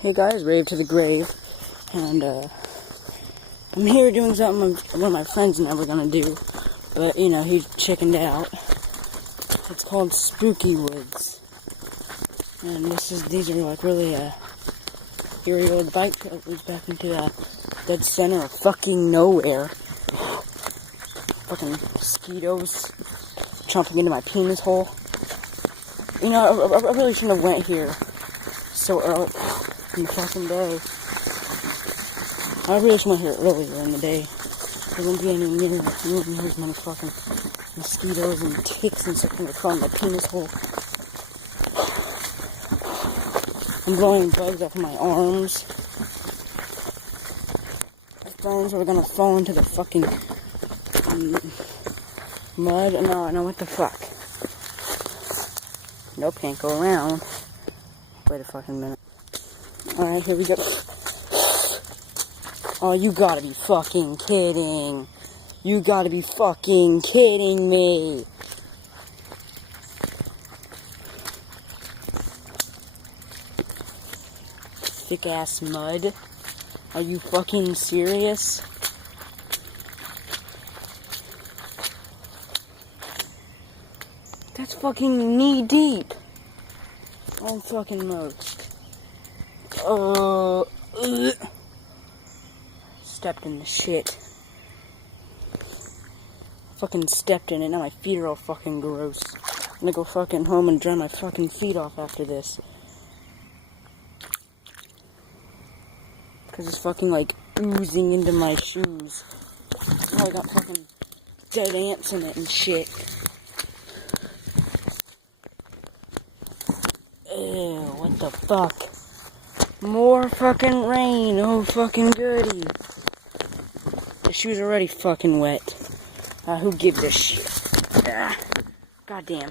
Hey guys, Rave to the Grave, and I'm here doing something one of my friends never gonna do, but you know, he chickened out. It's called Spooky Woods, and these are like really eerie old bike trails leads back into the dead center of fucking nowhere. Fucking mosquitoes chomping into my penis hole. You know, I really shouldn't have went here so early in the fucking day. I really just went here earlier in the day. There wouldn't be any near as many fucking mosquitoes and ticks and stuff that crawl in my penis hole. I'm blowing bugs off my arms. My friends are gonna fall into the fucking mud. No, what the fuck? Nope, can't go around. Wait a fucking minute. Alright, here we go. Oh, you gotta be fucking kidding. You gotta be fucking kidding me. Thick ass mud. Are you fucking serious? That's fucking knee deep. I'm fucking most. Stepped in the shit. Fucking stepped in it. Now my feet are all fucking gross. I'm gonna go fucking home and dry my fucking feet off after this. Cause it's fucking like oozing into my shoes. Oh, I got fucking dead ants in it and shit. Ew, what the fuck? More fucking rain. Oh, fucking goody. The shoes are already fucking wet. Who gives a shit? Goddamn.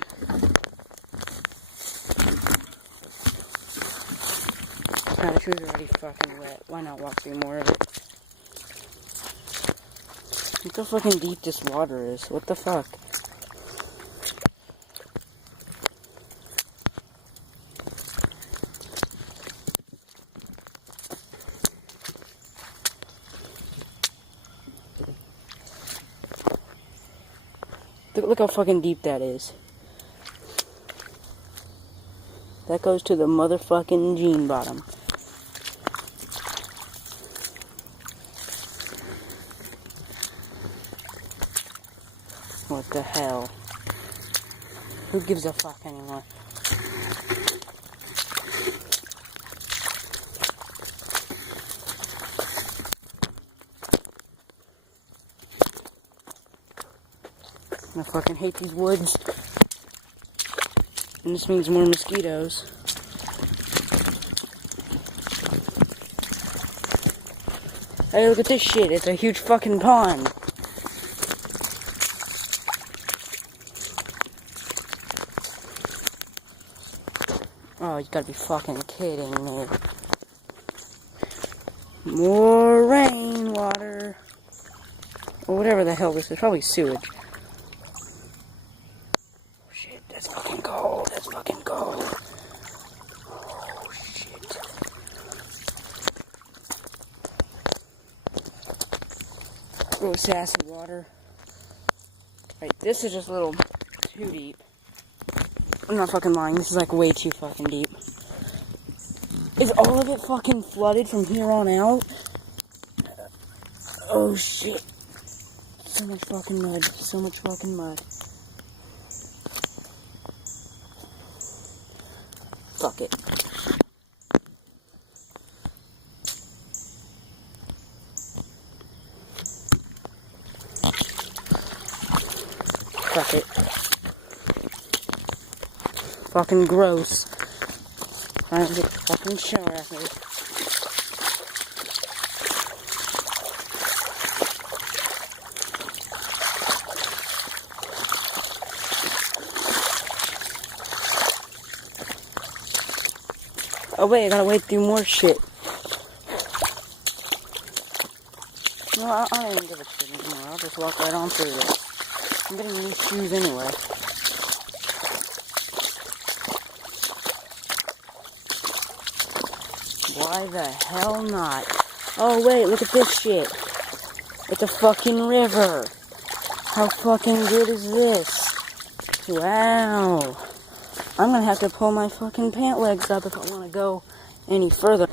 The shoes are already fucking wet. Why not walk through more of it? Look how fucking deep this water is. What the fuck? Look how fucking deep that is. That goes to the motherfucking jean bottom. What the hell? Who gives a fuck anymore? I fucking hate these woods. And this means more mosquitoes. Hey, look at this shit. It's a huge fucking pond. Oh, you gotta be fucking kidding me. More rainwater. Or whatever the hell this is. Probably sewage. That's fucking gold. That's fucking gold. Oh, shit. Really sassy water. Right, this is just a little too deep. I'm not fucking lying. This is like way too fucking deep. Is all of it fucking flooded from here on out? Oh, shit. So much fucking mud. So much fucking mud. Fuck it. Fuck it. Fucking gross. I have to get a fucking shower after this. Oh wait, I gotta wade through more shit. No, I don't even give a shit anymore. I'll just walk right on through this. I'm getting new shoes anyway. Why the hell not? Oh wait, look at this shit. It's a fucking river. How fucking good is this? Wow. I'm gonna have to pull my fucking pant legs up if I want to go any further.